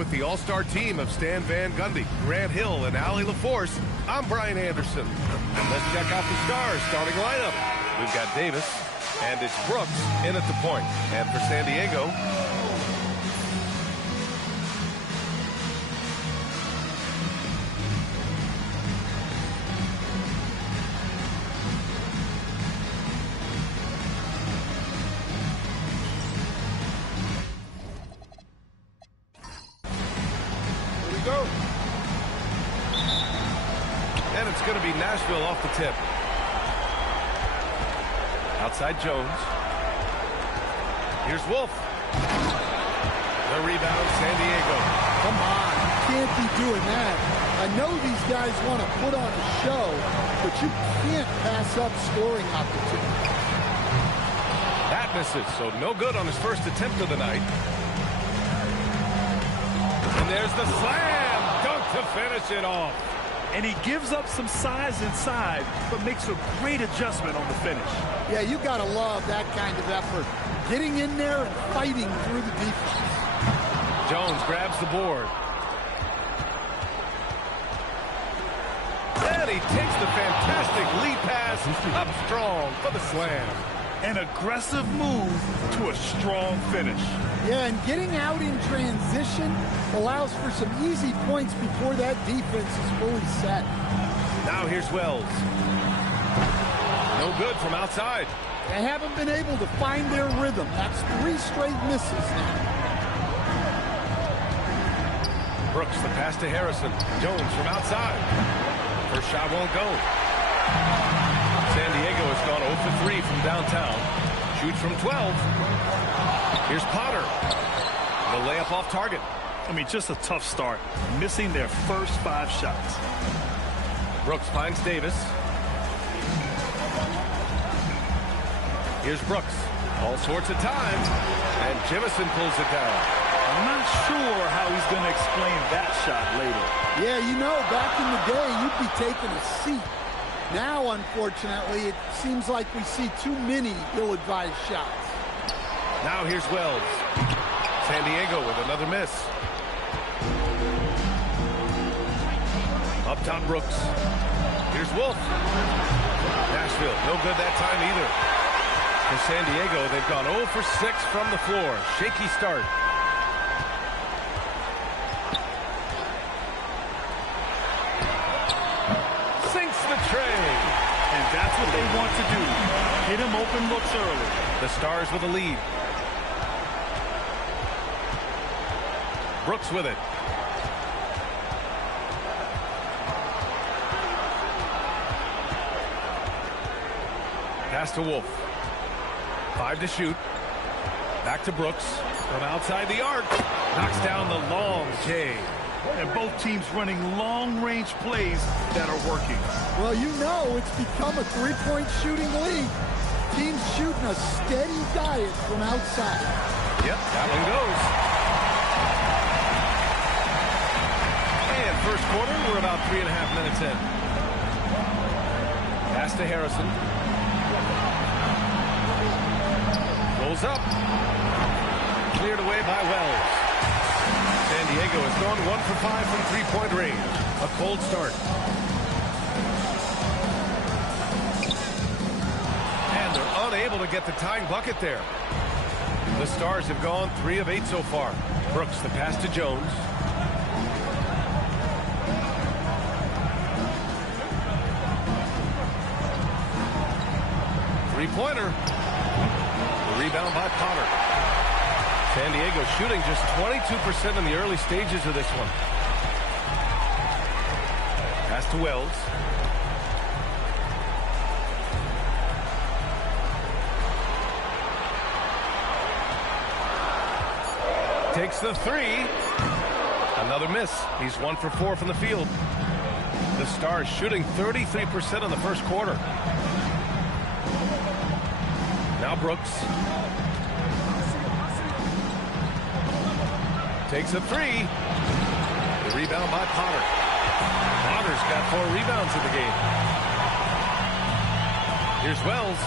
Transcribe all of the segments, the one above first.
With the all-star team of Stan Van Gundy, Grant Hill, and Allie LaForce, I'm Brian Anderson. Let's check out the Stars starting lineup. We've got Davis, and it's Brooks in at the point. And for San Diego, go. And it's going to be Nashville off the tip. Outside Jones. Here's Wolf. The rebound, San Diego. Come on, you can't be doing that. I know these guys want to put on a show, but you can't pass up scoring opportunity. That misses, so no good on his first attempt of the night. There's the slam dunk to finish it off. And he gives up some size inside, but makes a great adjustment on the finish. Yeah, you got to love that kind of effort. Getting in there and fighting through the defense. Jones grabs the board. And he takes the fantastic lead pass up strong for the slam. An aggressive move to a strong finish. Yeah, and getting out in transition allows for some easy points before that defense is fully set. Now here's Wells. No good from outside. They haven't been able to find their rhythm. That's 3 straight misses now. Brooks, the pass to Harrison. Jones from outside. First shot won't go. San Diego has gone 0 for 3 from downtown. Shoots from 12. Here's Potter. The layup off target. I mean, just a tough start. Missing their first 5 shots. Brooks finds Davis. Here's Brooks. All sorts of time. And Jemison pulls it down. I'm not sure how he's going to explain that shot later. Yeah, you know, back in the day, you'd be taking a seat. Now, unfortunately, it seems like we see too many ill-advised shots. Now here's Wells. San Diego with another miss. Up top, Brooks. Here's Wolf. Nashville, no good that time either. For San Diego, they've gone 0 for 6 from the floor. Shaky start. Sinks the tray. And that's what they want to do. Hit him open looks early. The Stars with a lead. Brooks with it. Pass to Wolf. 5 to shoot. Back to Brooks. From outside the arc. Knocks down the long J. And both teams running long-range plays that are working. Well, you know it's become a 3-point shooting league. Teams shooting a steady diet from outside. Yep, that one goes. And first quarter, we're about 3.5 minutes in. Pass to Harrison. Rolls up. Cleared away by Wells. San Diego has gone 1 for 5 from three-point range. A cold start. And they're unable to get the tying bucket there. The Stars have gone 3 of 8 so far. Brooks, the pass to Jones. Three-pointer. The rebound by Potter. San Diego shooting just 22% in the early stages of this one. Pass to Wells. Takes the 3. Another miss. He's 1 for 4 from the field. The Stars shooting 33% in the first quarter. Now Brooks. Takes a 3. The rebound by Potter. Potter's got 4 rebounds in the game. Here's Wells.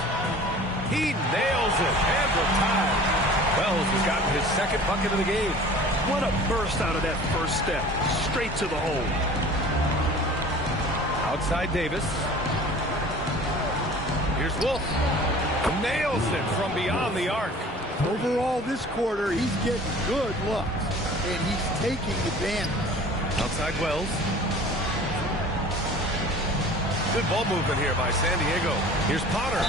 He nails it. And we're tied. Wells has gotten his second bucket of the game. What a burst out of that first step. Straight to the hole. Outside Davis. Here's Wolf. Nails it from beyond the arc. Overall, this quarter, he's getting good looks, and he's taking advantage. Outside Wells. Good ball movement here by San Diego. Here's Potter.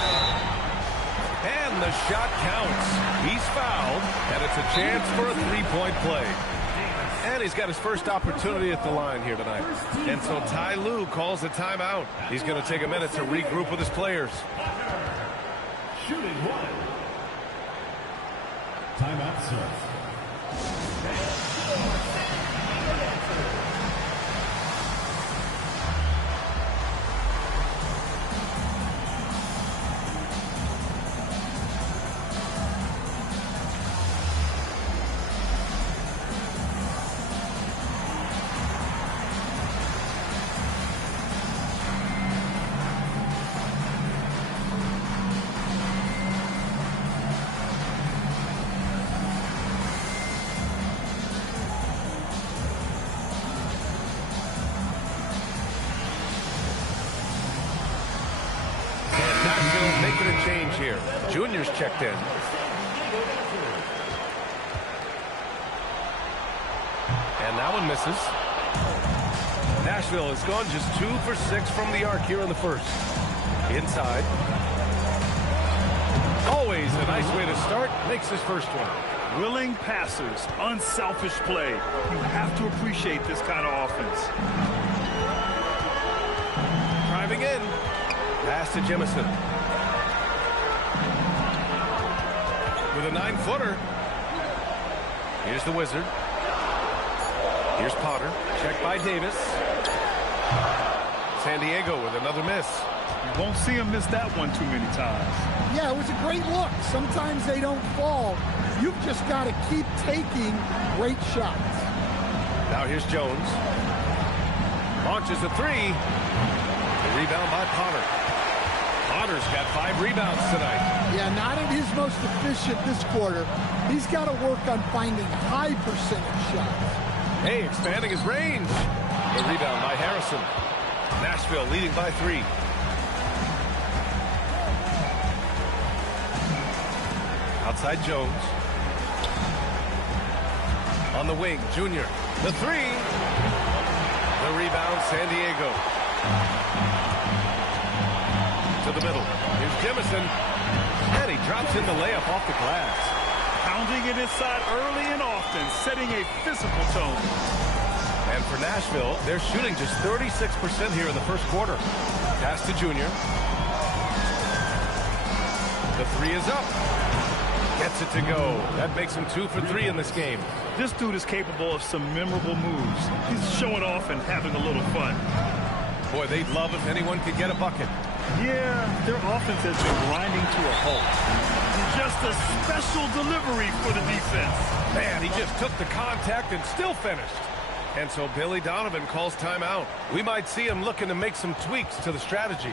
And the shot counts. He's fouled, and it's a chance for a three-point play. And he's got his first opportunity at the line here tonight. And so Ty Lue calls a timeout. He's going to take a minute to regroup with his players. Shooting one. Timeout, sir. Making a change here. Junior's checked in. And that one misses. Nashville has gone just 2 for 6 from the arc here in the first. Inside. Always a nice way to start. Makes his first one. Willing passers, unselfish play. You have to appreciate this kind of offense. Driving in. Pass to Jemison. With a 9-footer. Here's the Wizard. Here's Potter. Checked by Davis. San Diego with another miss. You won't see him miss that one too many times. Yeah, it was a great look. Sometimes they don't fall. You've just got to keep taking great shots. Now here's Jones. Launches a three. The rebound by Potter. Potter's got 5 rebounds tonight. Yeah, not at his most efficient this quarter. He's got to work on finding high percentage shots. Hey, expanding his range. The rebound by Harrison. Nashville leading by 3. Outside Jones. On the wing, Junior. The 3. The rebound, San Diego. To the middle. Here's Jemison. And he drops in the layup off the glass. Pounding it inside early and often, setting a physical tone. And for Nashville, they're shooting just 36% here in the first quarter. Pass to Junior. The 3 is up. Gets it to go. That makes him 2 for 3 in this game. This dude is capable of some memorable moves. He's showing off and having a little fun. Boy, they'd love if anyone could get a bucket. Yeah, their offense has been grinding to a halt. Just a special delivery for the defense. Man, he just took the contact and still finished. And so Billy Donovan calls timeout. We might see him looking to make some tweaks to the strategy.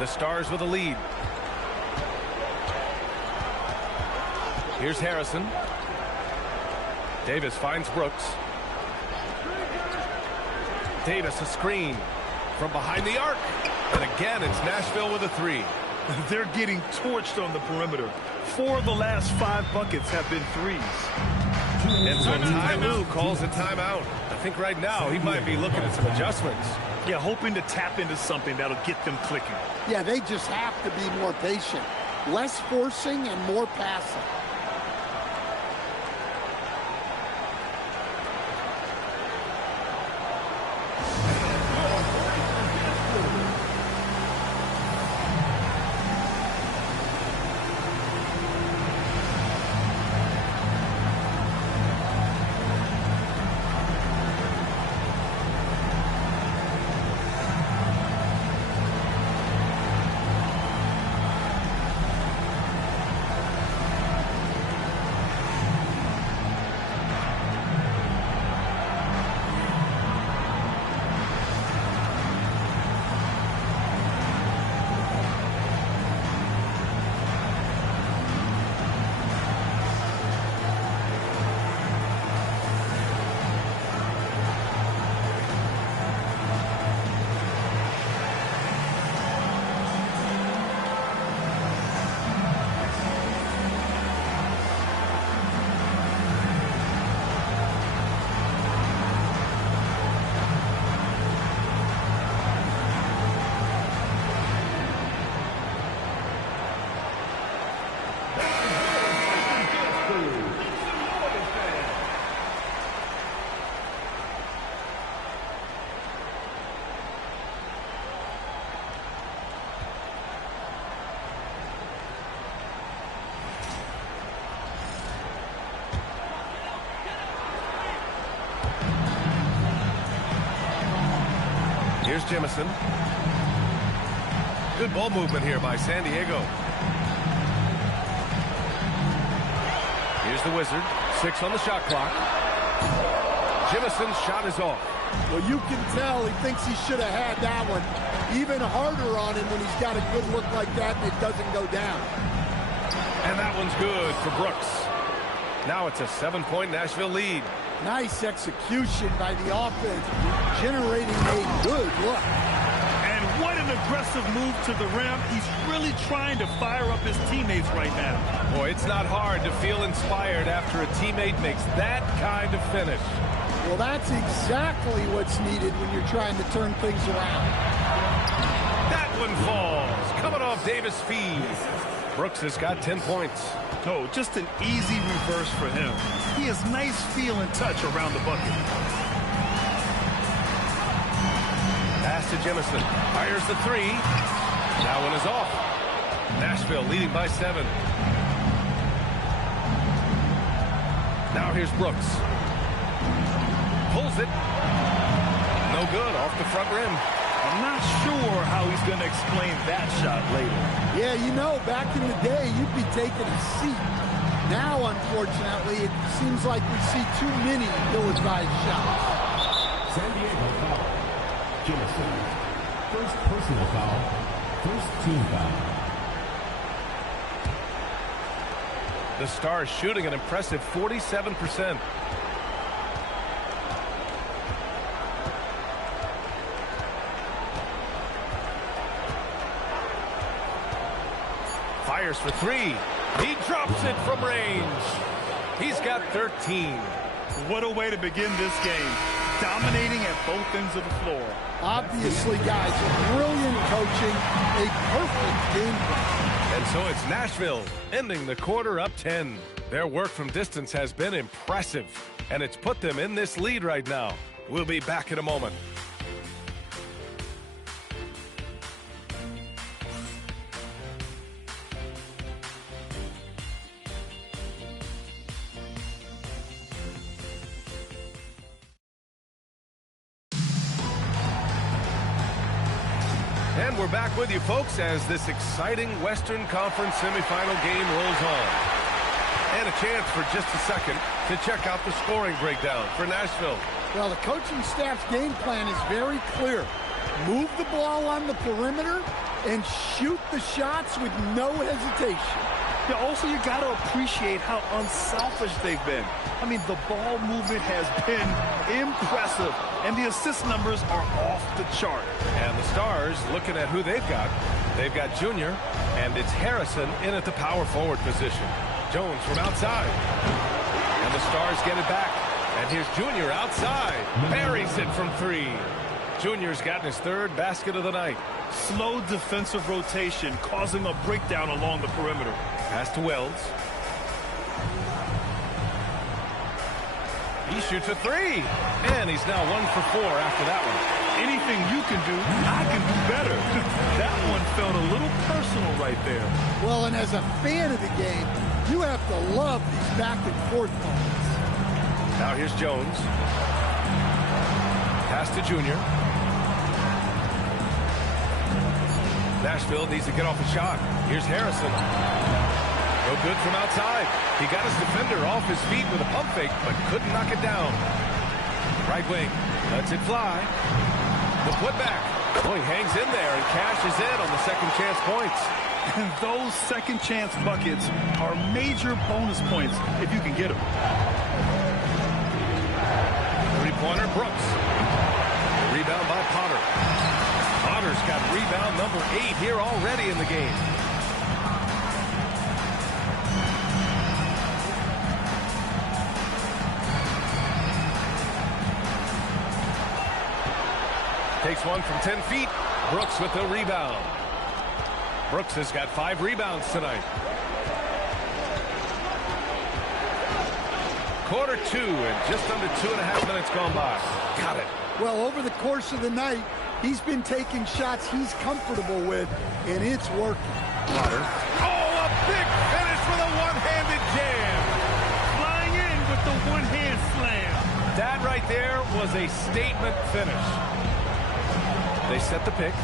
The Stars with a lead. Here's Harrison. Davis finds Brooks. Davis a screen from behind the arc. And again, it's Nashville with a three. They're getting torched on the perimeter. 4 of the last 5 buckets have been threes. And so Ty Lue calls a timeout. I think right now he might be looking at some adjustments. Yeah, hoping to tap into something that'll get them clicking. Yeah, they just have to be more patient. Less forcing and more passing. Here's Jemison. Good ball movement here by San Diego. Here's the Wizard. 6 on the shot clock. Jemison's shot is off. Well, you can tell he thinks he should have had that one. Even harder on him when he's got a good look like that and it doesn't go down. And that one's good for Brooks. Now it's a 7-point Nashville lead. Nice execution by the offense, generating a good look. And what an aggressive move to the rim. He's really trying to fire up his teammates right now. Boy, it's not hard to feel inspired after a teammate makes that kind of finish. Well, that's exactly what's needed when you're trying to turn things around. That one falls, coming off Davis' feed. Brooks has got 10 points. Oh, just an easy reverse for him. He has nice feel and touch around the bucket. Pass to Jemison. Fires the three. That one is off. Nashville leading by 7. Now here's Brooks. Pulls it. No good, off the front rim. I'm not sure how he's going to explain that shot later. Yeah, you know, back in the day, you'd be taking a seat. Now, unfortunately, it seems like we see too many ill-advised shots. San Diego foul. Jemison. First personal foul. First team foul. The Stars shooting an impressive 47%. Fires for 3. He drops it from range. He's got 13. What a way to begin this game. Dominating at both ends of the floor. Obviously, guys, brilliant coaching, a perfect game plan. And so it's Nashville ending the quarter up 10. Their work from distance has been impressive, and it's put them in this lead right now. We'll be back in a moment. And we're back with you, folks, as this exciting Western Conference semifinal game rolls on. And a chance for just a second to check out the scoring breakdown for Nashville. Well, the coaching staff's game plan is very clear. Move the ball on the perimeter and shoot the shots with no hesitation. Yeah, also, you got to appreciate how unselfish they've been. I mean, the ball movement has been impressive, and the assist numbers are off the chart. And the Stars, looking at who they've got Junior, and it's Harrison in at the power forward position. Jones from outside. And the Stars get it back. And here's Junior outside. Buries it from 3. Junior's gotten his 3rd basket of the night. Slow defensive rotation causing a breakdown along the perimeter. Pass to Wells. He shoots a 3. And he's now 1 for 4 after that one. Anything you can do, I can do better. That one felt a little personal right there. Well, and as a fan of the game, you have to love these back and forth moments. Now here's Jones. Pass to Junior. Nashville needs to get off a shot. Here's Harrison. No good from outside. He got his defender off his feet with a pump fake, but couldn't knock it down. Right wing. Lets it fly. The putback. Oh, he hangs in there and cashes in on the second chance points. And those second chance buckets are major bonus points if you can get them. Three-pointer, Brooks. Rebound by Potter. Potter's got rebound number 8 here already in the game. Takes one from 10 feet. Brooks with the rebound. Brooks has got 5 rebounds tonight. Quarter 2 and just under 2.5 minutes gone by. Got it. Well, over the course of the night, he's been taking shots he's comfortable with, and it's working. Potter. Oh, a big finish with a one-handed jam. Flying in with the one-hand slam. That right there was a statement finish. They set the pick.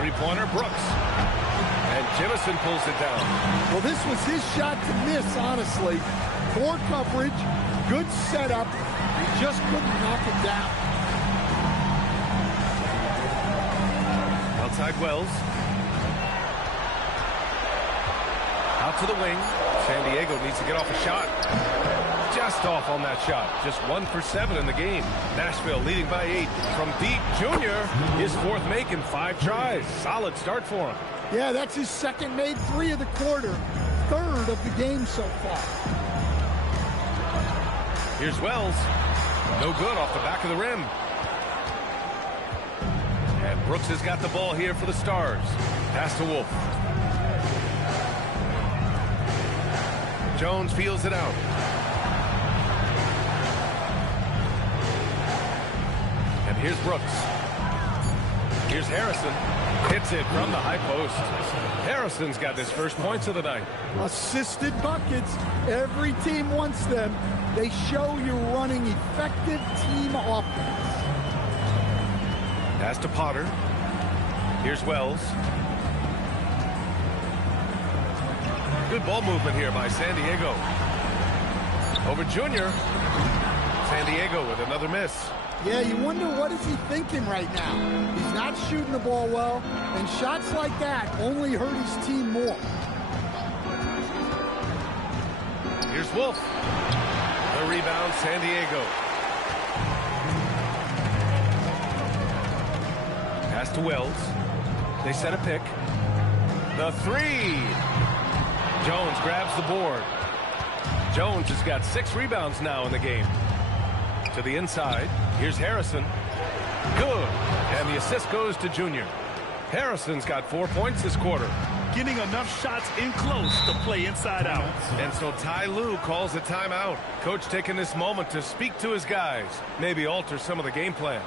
Three-pointer, Brooks. And Jimison pulls it down. Well, this was his shot to miss, honestly. Poor coverage, good setup. He just couldn't knock it down. Outside Wells. Out to the wing. San Diego needs to get off a shot. Just off on that shot. Just 1 for 7 in the game. Nashville leading by 8. From deep, Junior, his 4th make in 5 tries. Solid start for him. Yeah, that's his 2nd made 3 of the quarter. 3rd of the game so far. Here's Wells. No good off the back of the rim. And Brooks has got the ball here for the Stars. Pass to Wolf. Jones feels it out. And here's Brooks. Here's Harrison. Hits it from the high post. Harrison's got his first points of the night. Assisted buckets. Every team wants them. They show you're running effective team offense. Pass to Potter. Here's Wells. Good ball movement here by San Diego. Over Junior. San Diego with another miss. Yeah, you wonder what is he thinking right now. He's not shooting the ball well, and shots like that only hurt his team more. Here's Wolf. The rebound, San Diego. Pass to Wells. They set a pick. The 3. Jones grabs the board. Jones has got 6 rebounds now in the game. To the inside. Here's Harrison. Good. And the assist goes to Junior. Harrison's got 4 points this quarter. Getting enough shots in close to play inside out. And so Ty Lue calls a timeout. Coach taking this moment to speak to his guys. Maybe alter some of the game plan.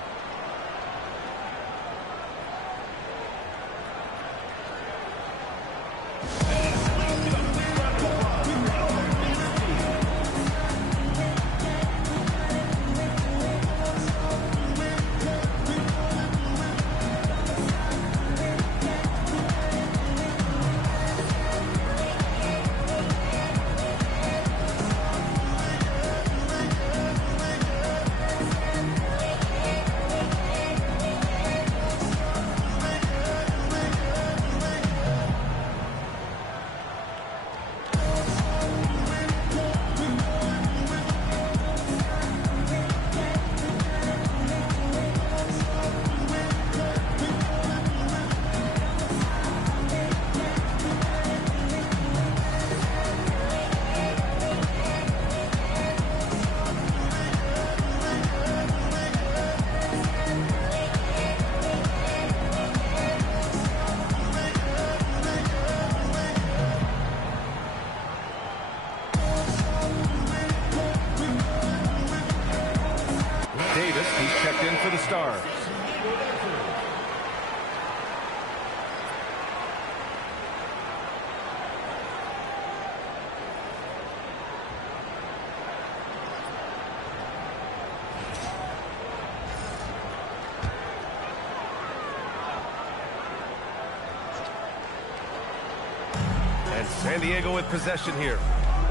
And San Diego with possession here.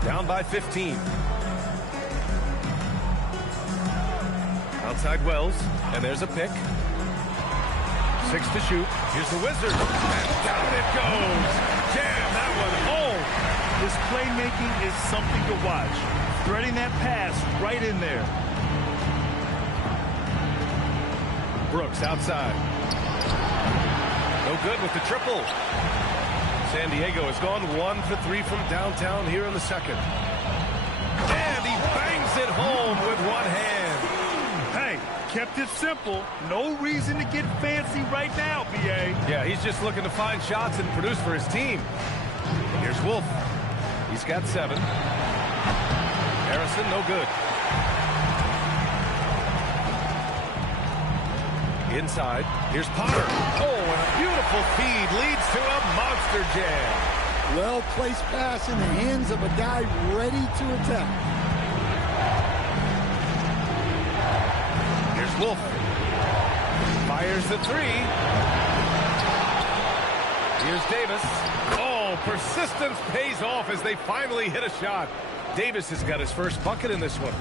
Down by 15. Outside Wells, and there's a pick. 6 to shoot. Here's the Wizards, and down it goes. Jam that one home. His playmaking is something to watch. Threading that pass right in there. Brooks outside. No good with the triple. San Diego has gone 1 for 3 from downtown here in the second. And he bangs it home with one hand. Hey, kept it simple. No reason to get fancy right now, B.A. Yeah, he's just looking to find shots and produce for his team. Here's Wolf. He's got 7. Harrison, no good. Inside, here's Potter. Oh, and a beautiful feed leads to a monster jam. Well-placed pass in the hands of a guy ready to attack. Here's Wolf. Fires the 3. Here's Davis. Oh, persistence pays off as they finally hit a shot. Davis has got his first bucket in this one.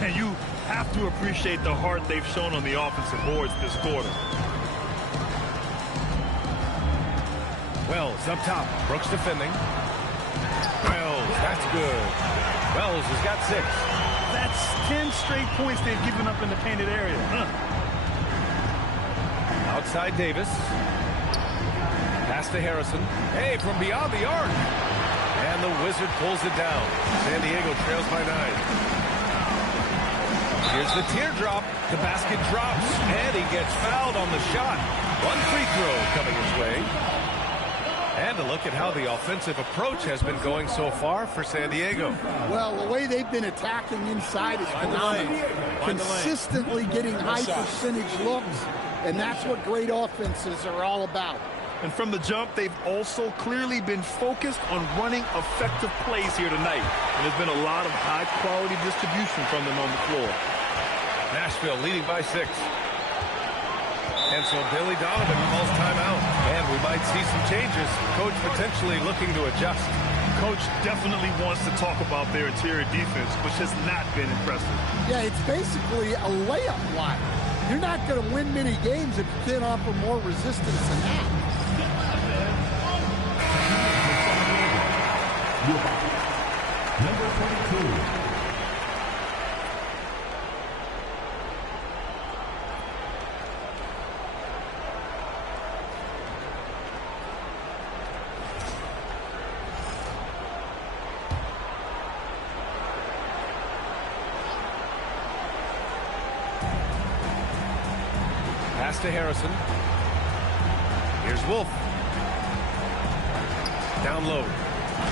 And you have to appreciate the heart they've shown on the offensive boards this quarter. Wells up top. Brooks defending. Wells, that's good. Wells has got 6. That's 10 straight points they've given up in the painted area. Outside Davis. Pass to Harrison. Hey, from beyond the arc. And the Wizard pulls it down. San Diego trails by 9. Here's the teardrop. The basket drops, and he gets fouled on the shot. One free throw coming his way. And a look at how the offensive approach has been going so far for San Diego. Well, the way they've been attacking inside is phenomenal. Consistently getting high percentage looks, and that's what great offenses are all about. And from the jump, they've also clearly been focused on running effective plays here tonight. And there's been a lot of high-quality distribution from them on the floor. Nashville leading by 6. And so Billy Donovan calls timeout. And we might see some changes. Coach potentially looking to adjust. Coach definitely wants to talk about their interior defense, which has not been impressive. Yeah, it's basically a layup line. You're not going to win many games if you can't offer more resistance than that. Number 22. Pass to Harrison. Here's Wolf. Down low.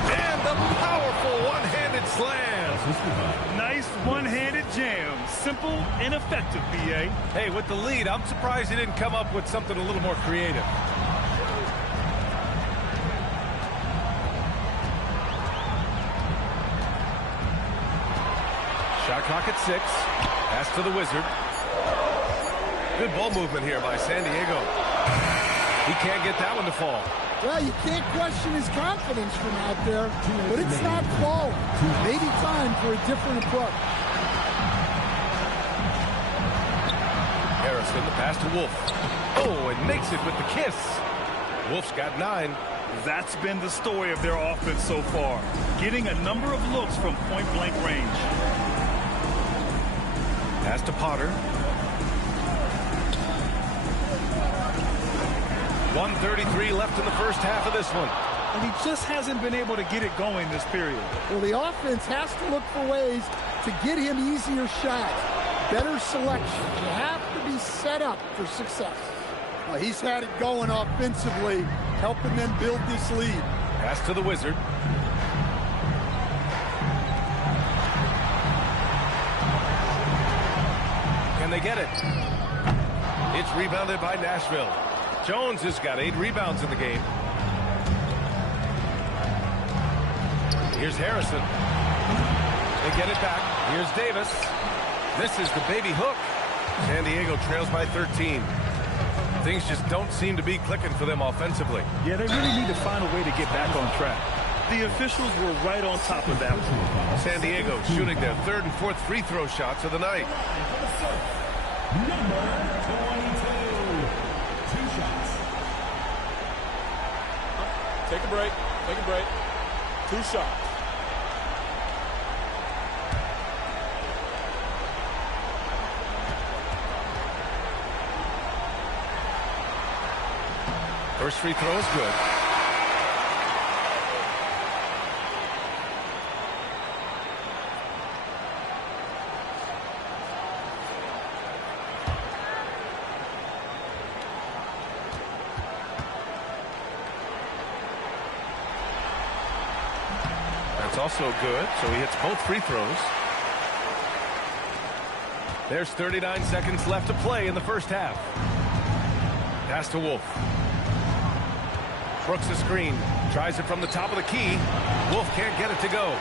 And the powerful one-handed slam. Nice one-handed jam. Simple and effective, B.A. Hey, with the lead, I'm surprised he didn't come up with something a little more creative. Shot clock at 6. Pass to the Wizard. Good ball movement here by San Diego. He can't get that one to fall. Well, you can't question his confidence from out there, but it's not falling. Maybe time for a different approach. Harrison, the pass to Wolf. Oh, and makes it with the kiss. Wolf's got 9. That's been the story of their offense so far. Getting a number of looks from point-blank range. Pass to Potter. 1:33 left in the first half of this one. And he just hasn't been able to get it going this period. Well, the offense has to look for ways to get him easier shots, better selection. You have to be set up for success. Well, he's had it going offensively, helping them build this lead. Pass to the Wizard. Can they get it? It's rebounded by Nashville. Jones has got 8 rebounds in the game. Here's Harrison. They get it back. Here's Davis. This is the baby hook. San Diego trails by 13. Things just don't seem to be clicking for them offensively. Yeah, they really need to find a way to get back on track. The officials were right on top of that one. San Diego shooting their third and fourth free throw shots of the night. Number 22. 2 shots. Take a break. Take a break. 2 shots. First free throw is good. That's also good, so he hits both free throws. There's 39 seconds left to play in the first half. Pass to Wolf. Brooks a screen. Tries it from the top of the key. Wolf can't get it to go.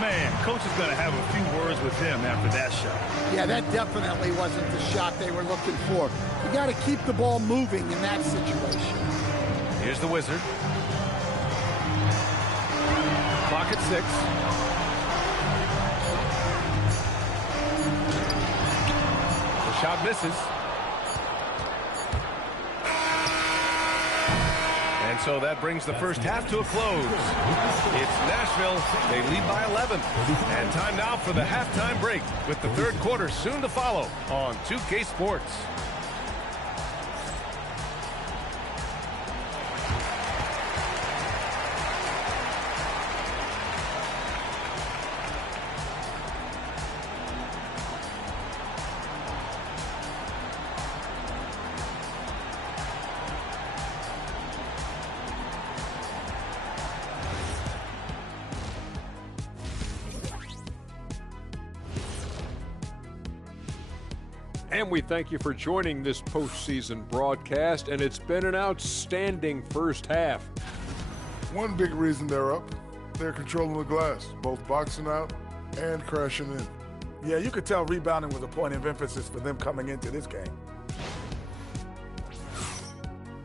Man, coach is going to have a few words with him after that shot. Yeah, that definitely wasn't the shot they were looking for. You got to keep the ball moving in that situation. Here's the Wizard. Clock at 6. The shot misses. And so that brings the first half to a close. It's Nashville. They lead by 11. And time now for the halftime break with the third quarter soon to follow on 2K Sports. And we thank you for joining this postseason broadcast, and it's been an outstanding first half. One big reason they're up, they're controlling the glass, both boxing out and crashing in. Yeah, you could tell rebounding was a point of emphasis for them coming into this game.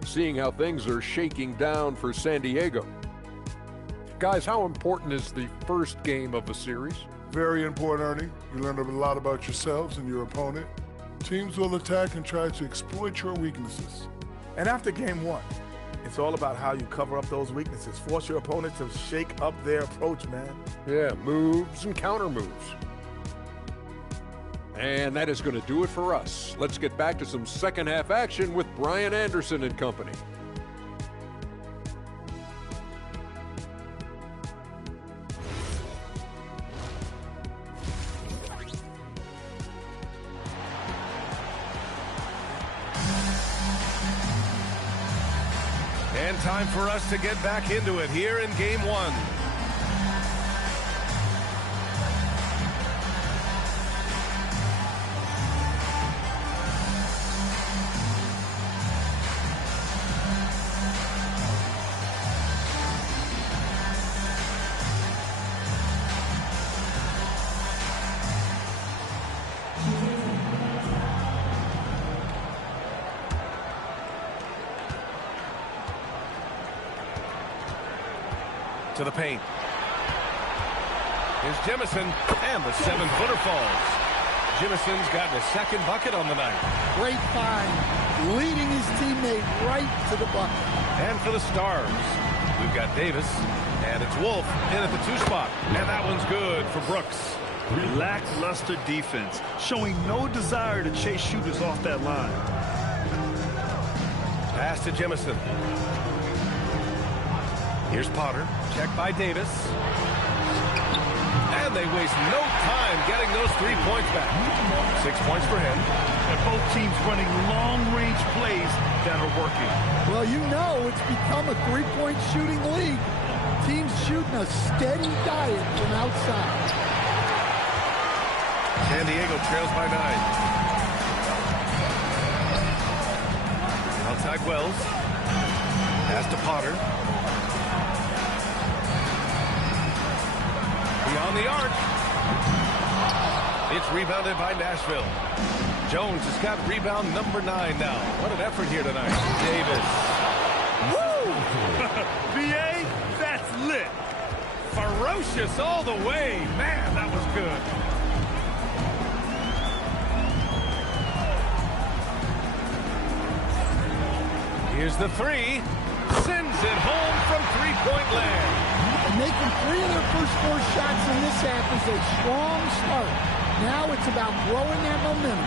Seeing how things are shaking down for San Diego. Guys, how important is the first game of a series? Very important, Ernie. You learn a lot about yourselves and your opponent. Teams will attack and try to exploit your weaknesses. And after game 1, it's all about how you cover up those weaknesses. Force your opponent to shake up their approach, man. Yeah, moves and counter moves. And that is going to do it for us. Let's get back to some second half action with Brian Anderson and company. And time for us to get back into it here in game 1. To the paint. Here's Jemison, and the 7-footer falls. Jemison's gotten a second bucket on the night. Great find, leading his teammate right to the bucket. And for the Stars, we've got Davis, and it's Wolf in at the 2 spot. And that one's good for Brooks. Lackluster defense, showing no desire to chase shooters off that line. Pass to Jemison. Here's Potter. Check by Davis. And they waste no time getting those 3 points back. 6 points for him. And both teams running long-range plays that are working. Well, you know it's become a three-point shooting league. Teams shooting a steady diet from outside. San Diego trails by 9. Outside Wells. Pass to Potter. Beyond the arc. It's rebounded by Nashville. Jones has got rebound number 9 now. What an effort here tonight. Davis. Woo! VA, that's lit. ferocious all the way. Man, that was good. Here's the three. Sends it home from three-point land. And making 3 of their first 4 shots in this half is a strong start. Now it's about growing that momentum.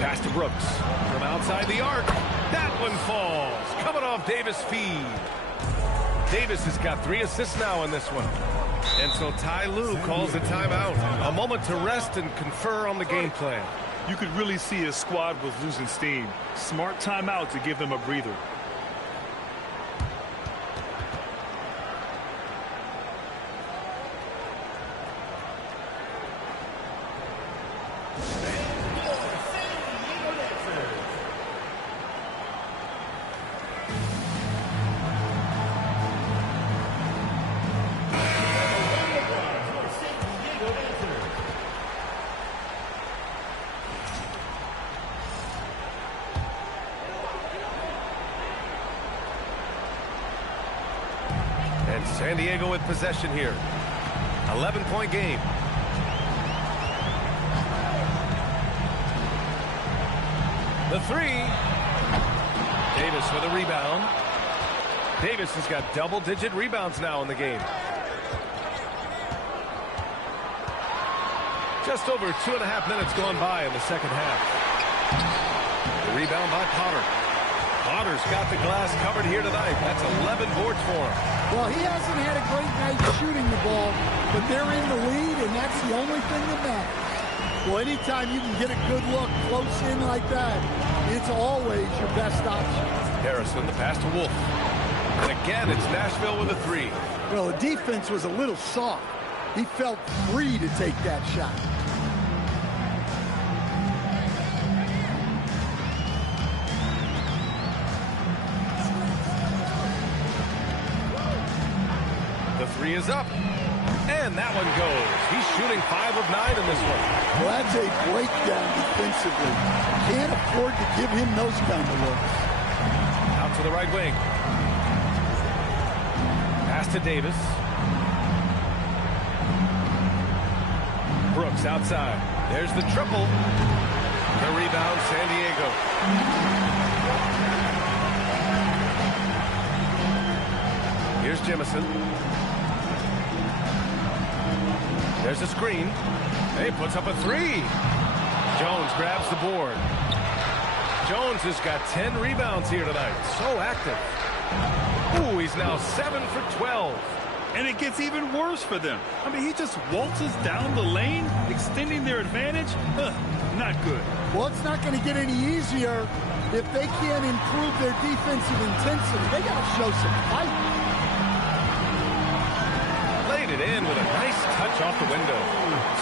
Pass to Brooks from outside the arc. That one falls. Coming off Davis' feed. Davis has got 3 assists now in this one. And so Ty Lue calls a timeout. A moment to rest and confer on the game plan. You could really see his squad was losing steam. Smart timeout to give them a breather. And San Diego with possession here. 11-point game. The three. Davis with a rebound. Davis has got double-digit rebounds now in the game. Just over 2.5 minutes gone by in the second half. The rebound by Potter. Potter's got the glass covered here tonight. That's 11 boards for him. Well, he hasn't had a great night shooting the ball, but they're in the lead, and that's the only thing that matters. Well, anytime you can get a good look close in like that, it's always your best option. Harrison, the pass to Wolf. And again, it's Nashville with a three. Well, the defense was a little soft. He felt free to take that shot. The three is up. And that one goes. He's shooting 5 of 9 in this one. Well, that's a breakdown defensively. Can't afford to give him those kind of looks. Out to the right wing. Pass to Davis. Brooks outside. There's the triple. The rebound, San Diego. Here's Jemison. There's a screen. He puts up a three. Jones grabs the board. Jones has got 10 rebounds here tonight. So active. Ooh, he's now 7 for 12. And it gets even worse for them. I mean, he just waltzes down the lane, extending their advantage. Not good. Well, it's not going to get any easier if they can't improve their defensive intensity. They got to show some fight. Laid it in with a nice touch off the window.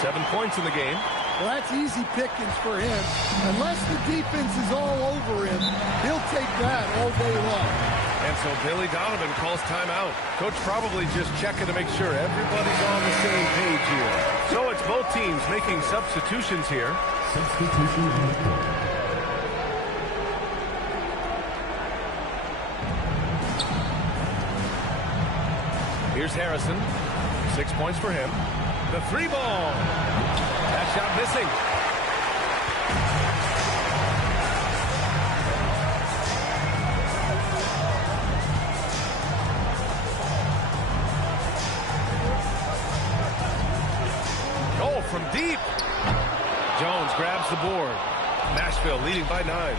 7 points in the game. Well, that's easy pickings for him. Unless the defense is all over him, he'll take that all day long. And so Billy Donovan calls timeout. Coach probably just checking to make sure everybody's on the same page here. So it's both teams making substitutions here. Here's Harrison. 6 points for him. The three ball. That shot missing. Goal from deep. Jones grabs the board. Nashville leading by 9.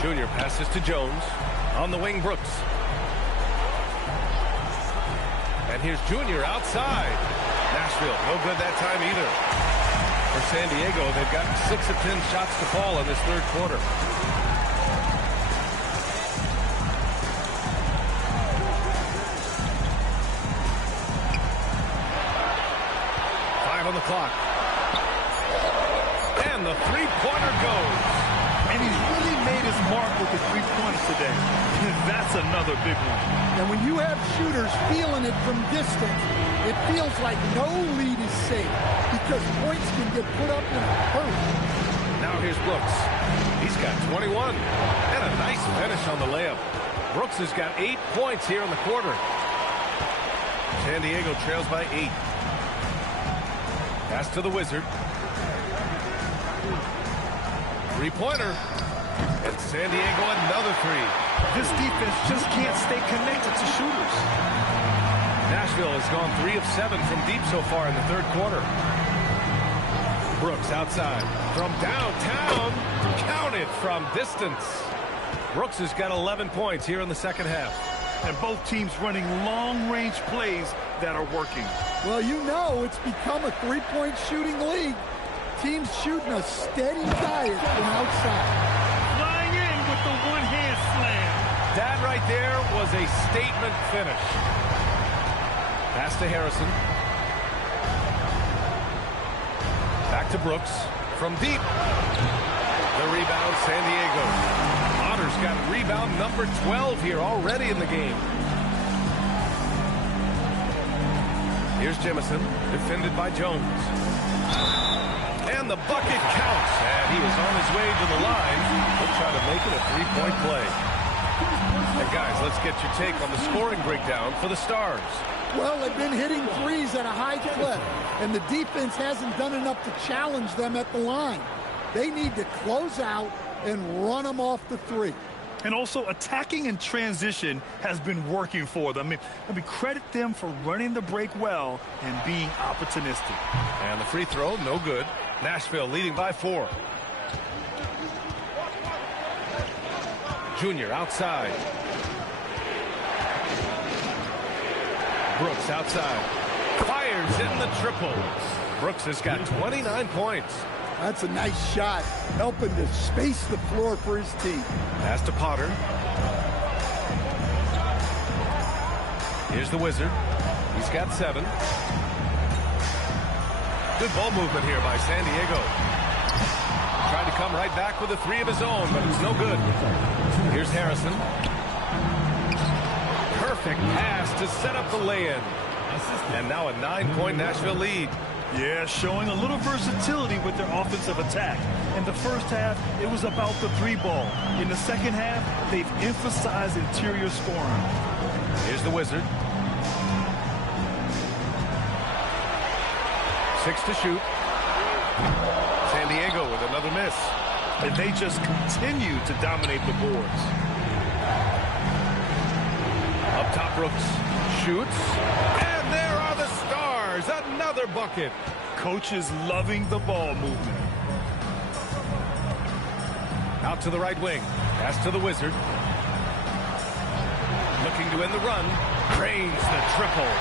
Junior passes to Jones. On the wing, Brooks. And here's Junior outside. Nashville, no good that time either. For San Diego, they've gotten 6 of 10 shots to fall in this third quarter. On the clock. And the three-pointer goes. And he's really made his mark with the three-pointers today. That's another big one. And when you have shooters feeling it from distance, it feels like no lead is safe because points can get put up in a hurry. Now here's Brooks. He's got 21. And a nice finish on the layup. Brooks has got 8 points here in the quarter. San Diego trails by 8. Pass to the Wizard. Three-pointer. And San Diego another three. This defense just can't stay connected to shooters. Nashville has gone 3 of 7 from deep so far in the third quarter. Brooks outside. From downtown. Counted from distance. Brooks has got 11 points here in the second half. And both teams running long-range plays that are working. Well, you know it's become a three-point shooting league. Teams shooting a steady diet from outside. Flying in with the one-hand slam. That right there was a statement finish. Pass to Harrison. Back to Brooks. From deep. The rebound, San Diego. Otter's got rebound number 12 here already in the game. Here's Jemison, defended by Jones. And the bucket counts. And he is on his way to the line. He'll try to make it a three-point play. And guys, let's get your take on the scoring breakdown for the Stars. Well, they've been hitting threes at a high clip, and the defense hasn't done enough to challenge them at the line. They need to close out and run them off the three. And also attacking in transition has been working for them. I mean, credit them for running the break well and being opportunistic. And the free throw, no good. Nashville leading by 4. Junior outside. Brooks outside. Fires in the triple. Brooks has got 29 points. That's a nice shot, helping to space the floor for his team. Pass to Potter. Here's the Wizard. He's got 7. Good ball movement here by San Diego. Trying to come right back with a 3 of his own, but it's no good. Here's Harrison. Perfect pass to set up the lay-in. And now a 9-point Nashville lead. Yeah, showing a little versatility with their offensive attack. In the first half, it was about the 3-ball. In the second half, they've emphasized interior scoring. Here's the Wizard. 6 to shoot. San Diego with another miss. And they just continue to dominate the boards. Up top, Brooks shoots. And there are the Stars. Another bucket. Coaches loving the ball movement. Out to the right wing. Pass to the Wizard. Looking to end the run. Drains the triple.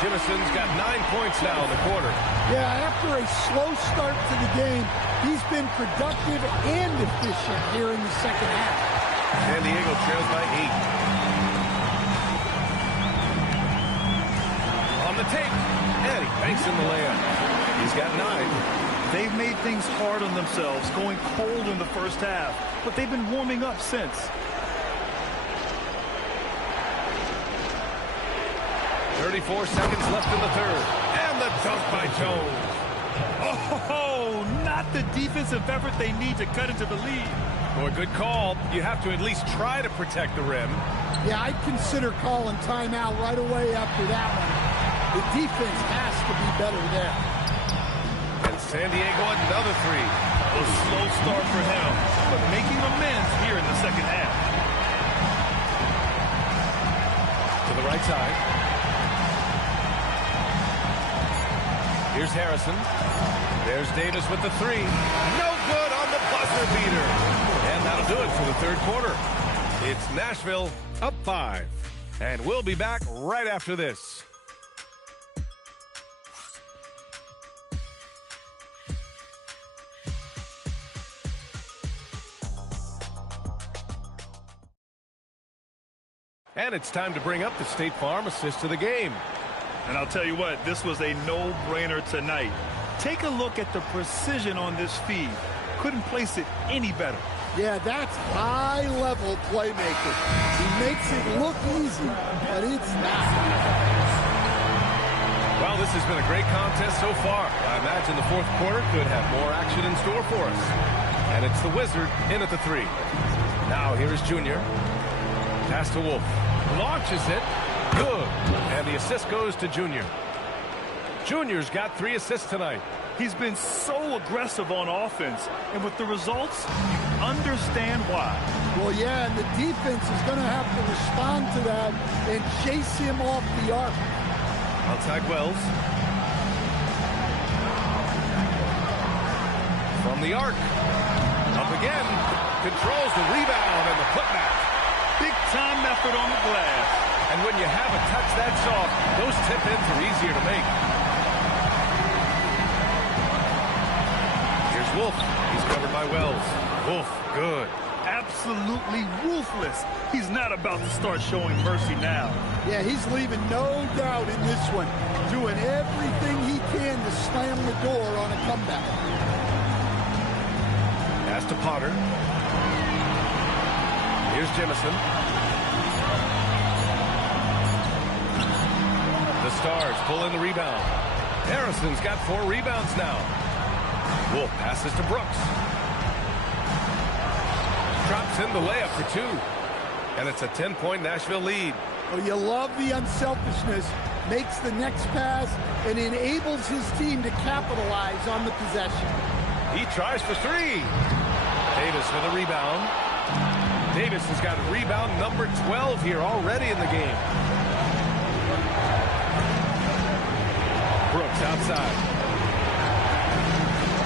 Jemison's got 9 points now in the quarter. Yeah, after a slow start to the game, he's been productive and efficient here in the second half. San Diego trails by 8. On the tape. And he banks in the layup. He's got 9. They've made things hard on themselves, going cold in the first half, but they've been warming up since. 34 seconds left in the third. And the dunk by Jones. Oh, not the defensive effort they need to cut into the lead. Boy, good call. You have to at least try to protect the rim. Yeah, I'd consider calling timeout right away after that one. The defense has to be better there. And San Diego another 3. A slow start for him, but making amends here in the second half. To the right side. Here's Harrison. There's Davis with the 3. No good on the buzzer beater. And that'll do it for the third quarter. It's Nashville up 5. And we'll be back right after this. And it's time to bring up the State Farm assist to the game. And I'll tell you what, this was a no-brainer tonight. Take a look at the precision on this feed. Couldn't place it any better. Yeah, that's high-level playmaker. He makes it look easy, but it's not. Well, this has been a great contest so far. I imagine the fourth quarter could have more action in store for us. And it's the Wizard in at the 3. Now here's Junior. Pass to Wolf. Launches it. Good. And the assist goes to Junior. Junior's got 3 assists tonight. He's been so aggressive on offense, and with the results, you understand why. Well, yeah, and the defense is going to have to respond to that and chase him off the arc. Outside Wells. From the arc. Up again. Controls the rebound and the putback. Big-time effort on the glass. And when you have a touch that soft, those tip-ins are easier to make. Here's Wolf. He's covered by Wells. Wolf, good. Absolutely ruthless. He's not about to start showing mercy now. Yeah, he's leaving no doubt in this one. Doing everything he can to slam the door on a comeback. Pass to Potter. Here's Jemison. The Stars pull in the rebound. Harrison's got 4 rebounds now. Wolf passes to Brooks. Drops in the layup for 2. And it's a 10-point Nashville lead. Well, you love the unselfishness. Makes the next pass and enables his team to capitalize on the possession. He tries for 3. Davis with a rebound. Davis has got rebound number 12 here already in the game. Brooks outside.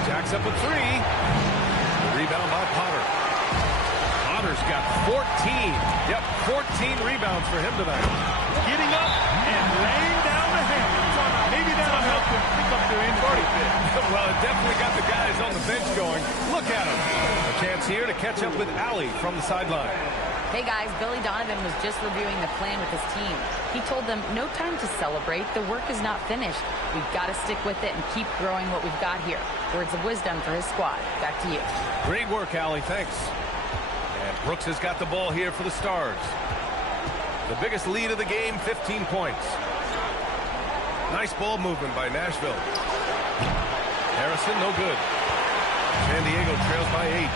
Jacks up a 3. Rebound by Potter. Potter's got 14. Yep, 14 rebounds for him tonight. Getting up and laying down the hammer. Maybe that'll help them pick up their energy a bit. Well, it definitely got the guys on the bench going. Look at him. A chance here to catch up with Allie from the sideline. Hey guys, Billy Donovan was just reviewing the plan with his team. He told them no time to celebrate. The work is not finished. We've got to stick with it and keep growing what we've got here. Words of wisdom for his squad. Back to you. Great work, Allie. Thanks. And Brooks has got the ball here for the Stars. The biggest lead of the game, 15 points. Nice ball movement by Nashville. Harrison, no good. San Diego trails by 8.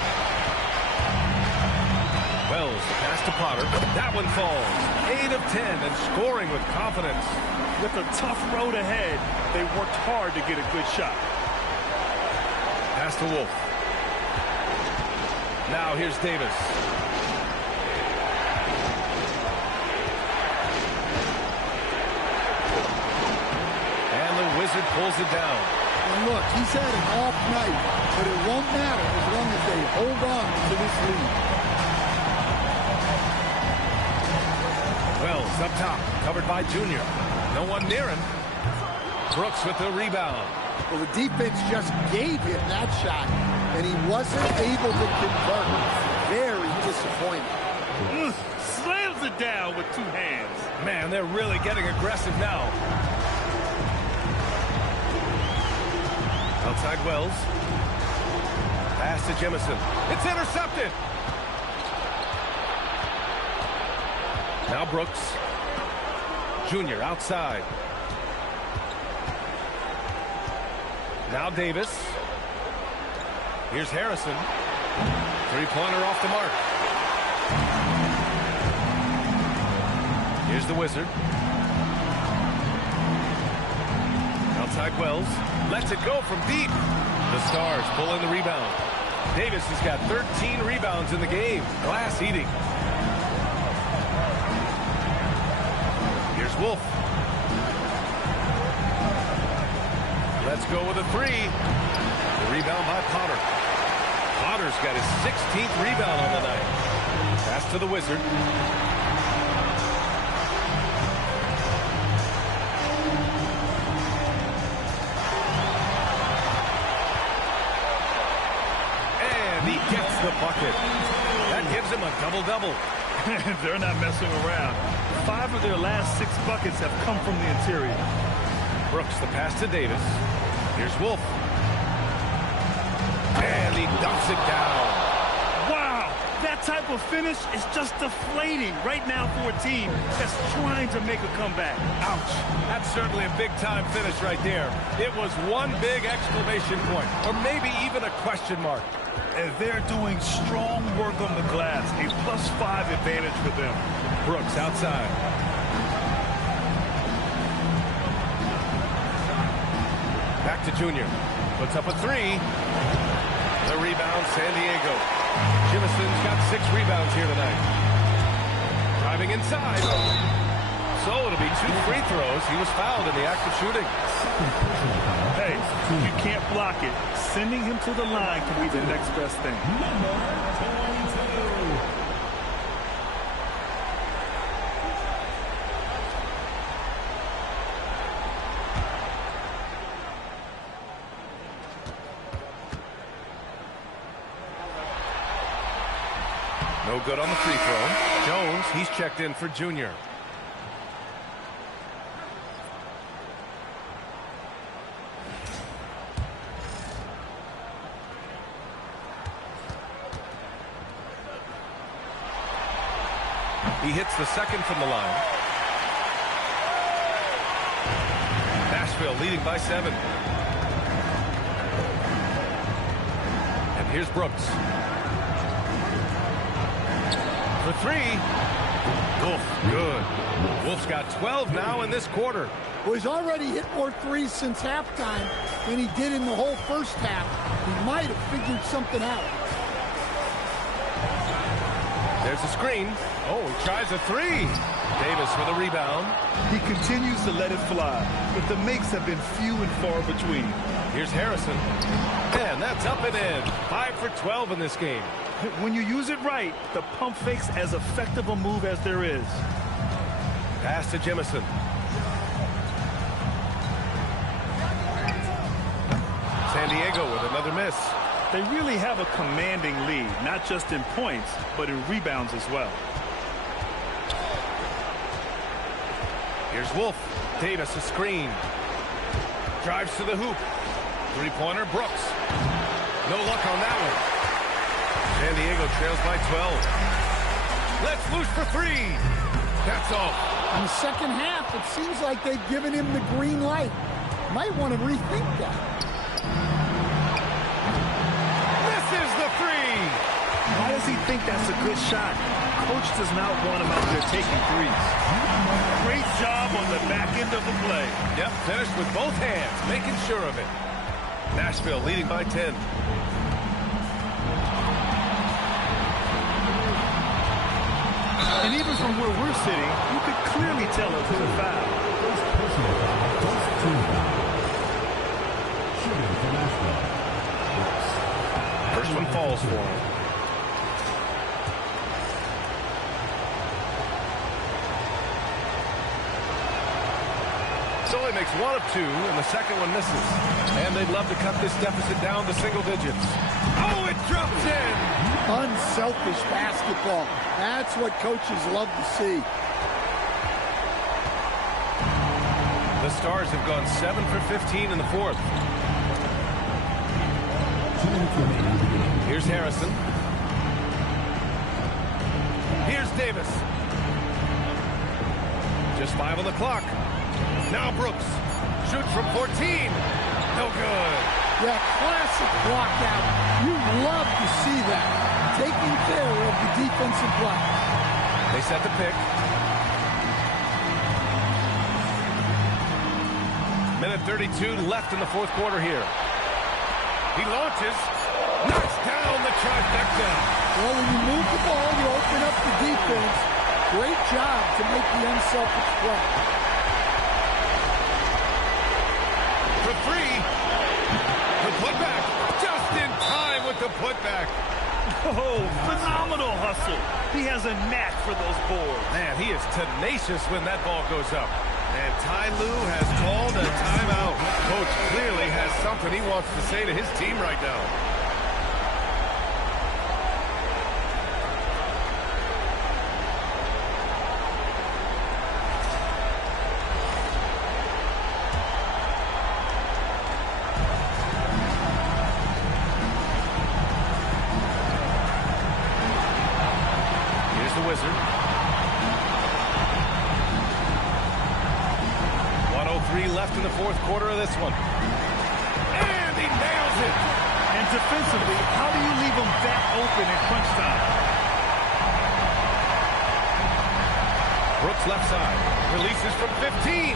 Wells, the pass to Potter. That one falls. 8 of 10 and scoring with confidence. With a tough road ahead, they worked hard to get a good shot. Pass to Wolf. Now here's Davis. And the Wizard pulls it down. And look, he's had an off night, but it won't matter as long as they hold on to this lead. Wells up top, covered by Junior. No one near him. Brooks with the rebound. Well, the defense just gave him that shot, and he wasn't able to convert. Very disappointing. Slams it down with 2 hands. Man, they're really getting aggressive now. Outside Wells. Pass to Jemison. It's intercepted. Now Brooks. Junior outside. Now Davis. Here's Harrison. 3-pointer off the mark. Here's the Wizard. Outside Wells. Lets it go from deep. The Stars pull in the rebound. Davis has got 13 rebounds in the game. Glass eating. Here's Wolf. Let's go with a 3. The rebound by Potter. Potter's got his 16th rebound on the night. Pass to the Wizard. And he gets the bucket. That gives him a double-double. They're not messing around. 5 of their last 6 buckets have come from the interior. Brooks, the pass to Davis. Here's Wolf. And he dunks it down. Wow, that type of finish is just deflating right now for a team that's trying to make a comeback. Ouch. That's certainly a big-time finish right there. It was one big exclamation point, or maybe even a question mark. And they're doing strong work on the glass. A +5 advantage for them. Brooks outside. Back to Junior. Puts up a three. The rebound, San Diego. Jimison's got 6 rebounds here tonight. Driving inside. So it'll be 2 free throws. He was fouled in the act of shooting. Hey, you can't block it. Sending him to the line can be the next best thing. Number 22. No good on the free throw. Jones, he's checked in for Junior. He hits the second from the line. Nashville leading by 7. And here's Brooks. For 3. Wolf, good. Wolf's got 12 now in this quarter. Well, he's already hit more threes since halftime than he did in the whole first half. He might have figured something out. There's a screen. Oh, he tries a 3. Davis with a rebound. He continues to let it fly, but the makes have been few and far between. Here's Harrison. And that's up and in. 5 for 12 in this game. When you use it right, the pump fake's as effective a move as there is. Pass to Jimison. San Diego with another miss. They really have a commanding lead, not just in points, but in rebounds as well. Here's Wolf. Davis a screen. Drives to the hoop. 3-pointer Brooks. No luck on that one. San Diego trails by 12. Let's loose for 3. That's all. In the second half, it seems like they've given him the green light. Might want to rethink that. Misses the 3. Why does he think that's a good shot? Coach does not want him out there taking threes. Great job on the back end of the play. Yep, finished with both hands, making sure of it. Nashville leading by 10. And even from where we're sitting, you could clearly tell it was a foul. First personal foul, first team foul. Shooting for Nashville. First one falls for him. So he makes 1 of 2, and the second one misses. And they'd love to cut this deficit down to single digits. Oh, it drops in! Unselfish basketball. That's what coaches love to see. The Stars have gone 7 for 15 in the fourth. Here's Harrison. Here's Davis. Just 5 on the clock. Now Brooks shoots from 14. No good. Yeah, classic block out. You love to see that. Taking care of the defensive block. They set the pick. Minute 32 left in the fourth quarter here. He launches. Knocks down the trifecta. Well, when you move the ball, you open up the defense. Great job to make the unselfish play. For 3. The putback. Just in time with the putback. Oh, phenomenal hustle. He has a knack for those boards. Man, he is tenacious when that ball goes up. And Ty Lue has called a timeout. Coach clearly has something he wants to say to his team right now. Wizard. 1:03 left in the fourth quarter of this one. And he nails it. And defensively, how do you leave a them that open in crunch time. Brooks left side. Releases from 15.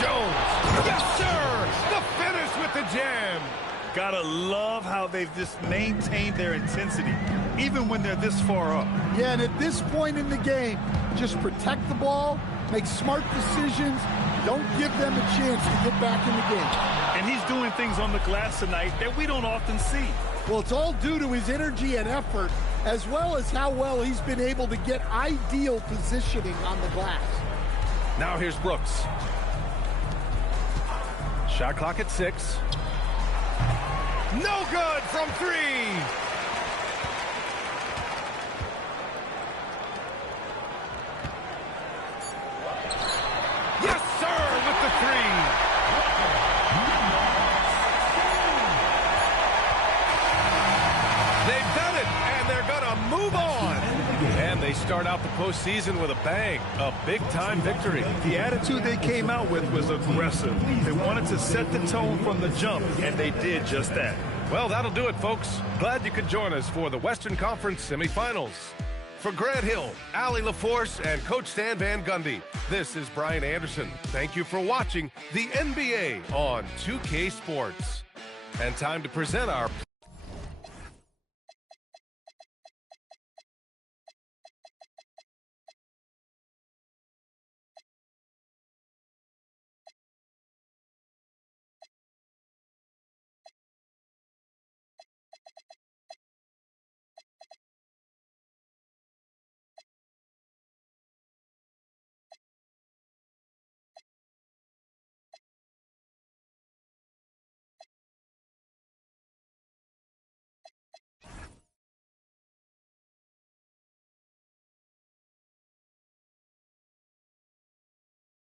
Jones. Yes, sir. The finish with the jam. Gotta love how they've just maintained their intensity, even when they're this far up. Yeah, and at this point in the game, just protect the ball, make smart decisions, don't give them a chance to get back in the game. And he's doing things on the glass tonight that we don't often see. Well, it's all due to his energy and effort, as well as how well he's been able to get ideal positioning on the glass. Now here's Brooks. Shot clock at 6. No good from 3. Yes, sir, with the 3. They've done it, and they're going to move on. And they start out the postseason with a bang, a big-time victory. The attitude they came out with was aggressive. They wanted to set the tone from the jump, and they did just that. Well, that'll do it, folks. Glad you could join us for the Western Conference semifinals. For Grant Hill, Allie LaForce, and Coach Stan Van Gundy, this is Brian Anderson. Thank you for watching the NBA on 2K Sports. And time to present our